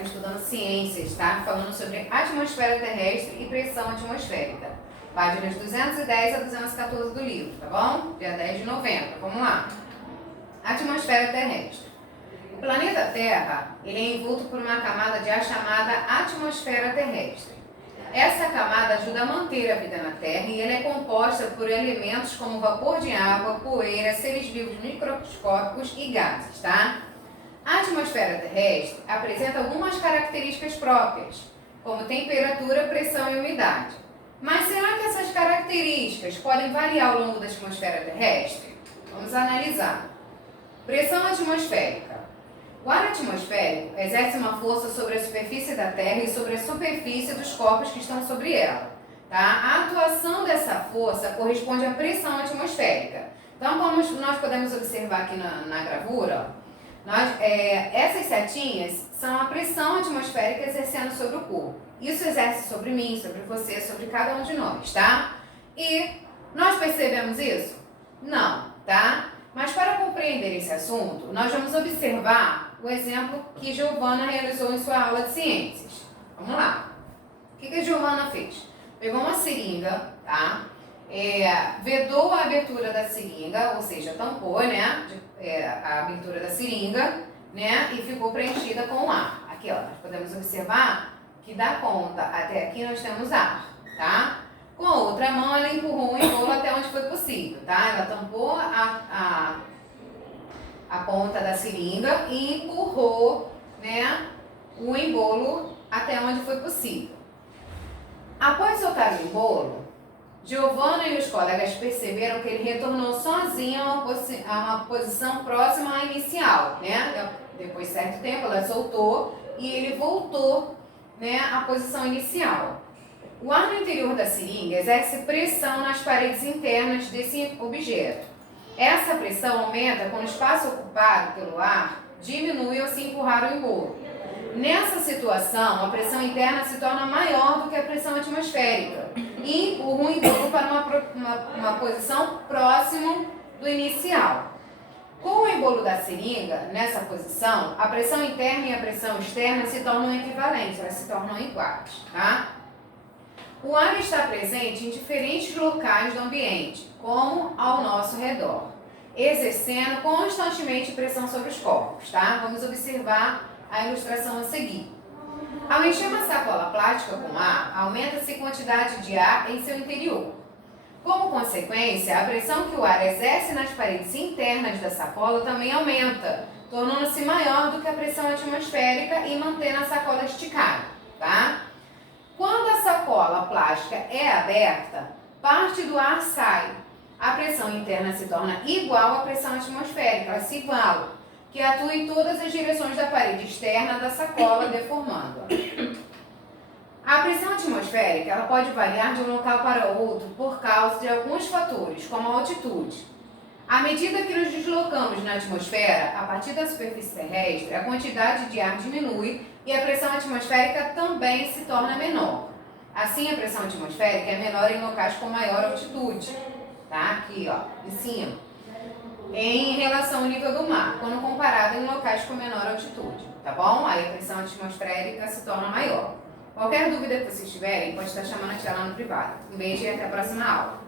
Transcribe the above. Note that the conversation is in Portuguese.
Terra estudando ciências, tá? Falando sobre atmosfera terrestre e pressão atmosférica. Páginas 210 a 214 do livro, tá bom? Dia 10 de novembro. Vamos lá. Atmosfera terrestre. O planeta Terra, ele é envolto por uma camada de ar chamada atmosfera terrestre. Essa camada ajuda a manter a vida na Terra e ela é composta por elementos como vapor de água, poeira, seres vivos microscópicos e gases, tá? A atmosfera terrestre apresenta algumas características próprias, como temperatura, pressão e umidade. Mas será que essas características podem variar ao longo da atmosfera terrestre? Vamos analisar. Pressão atmosférica. O ar atmosférico exerce uma força sobre a superfície da Terra e sobre a superfície dos corpos que estão sobre ela. Tá? A atuação dessa força corresponde à pressão atmosférica. Então, como nós podemos observar aqui na gravura, essas setinhas são a pressão atmosférica exercendo sobre o corpo. Isso exerce sobre mim, sobre você, sobre cada um de nós, tá? E nós percebemos isso? Não, tá? Mas para compreender esse assunto, nós vamos observar o exemplo que Giovana realizou em sua aula de ciências. Vamos lá. O que a Giovana fez? Pegou uma seringa, tá? Vedou a abertura da seringa, ou seja, tampou, né? A abertura da seringa, né? E ficou preenchida com ar. Aqui, ó, nós podemos observar que da ponta até aqui nós temos ar, tá? Com a outra mão, ela empurrou o embolo até onde foi possível, tá? Ela tampou a ponta da seringa e empurrou, né, o embolo até onde foi possível. Após soltar o embolo, Giovana e os colegas perceberam que ele retornou sozinho a uma posição próxima à inicial, né? Depois de certo tempo, ela soltou e ele voltou, né, à posição inicial. O ar no interior da seringa exerce pressão nas paredes internas desse objeto. Essa pressão aumenta quando o espaço ocupado pelo ar diminui ao se empurrar o embolo. Nessa situação, a pressão interna se torna maior do que a pressão atmosférica e empurra o embolo para uma posição próxima do inicial. Com o embolo da seringa, nessa posição, a pressão interna e a pressão externa se tornam equivalentes, elas se tornam iguais, tá? O ar está presente em diferentes locais do ambiente, como ao nosso redor, exercendo constantemente pressão sobre os corpos, tá? Vamos observar a ilustração a seguir. Ao encher uma sacola plástica com ar, aumenta-se a quantidade de ar em seu interior. Como consequência, a pressão que o ar exerce nas paredes internas da sacola também aumenta, tornando-se maior do que a pressão atmosférica e mantendo a sacola esticada, tá? Quando a sacola plástica é aberta, parte do ar sai. A pressão interna se torna igual à pressão atmosférica, ela se iguala, que atua em todas as direções da parede externa da sacola, deformando-a. A pressão atmosférica ela pode variar de um local para outro por causa de alguns fatores, como a altitude. À medida que nos deslocamos na atmosfera, a partir da superfície terrestre, a quantidade de ar diminui e a pressão atmosférica também se torna menor. Assim, a pressão atmosférica é menor em locais com maior altitude, tá? Aqui, ó, em cima, em relação ao nível do mar, quando comparado em locais com menor altitude, tá bom? Aí a pressão atmosférica se torna maior. Qualquer dúvida que vocês tiverem, pode estar chamando a tia lá no privado. Um beijo e até a próxima aula.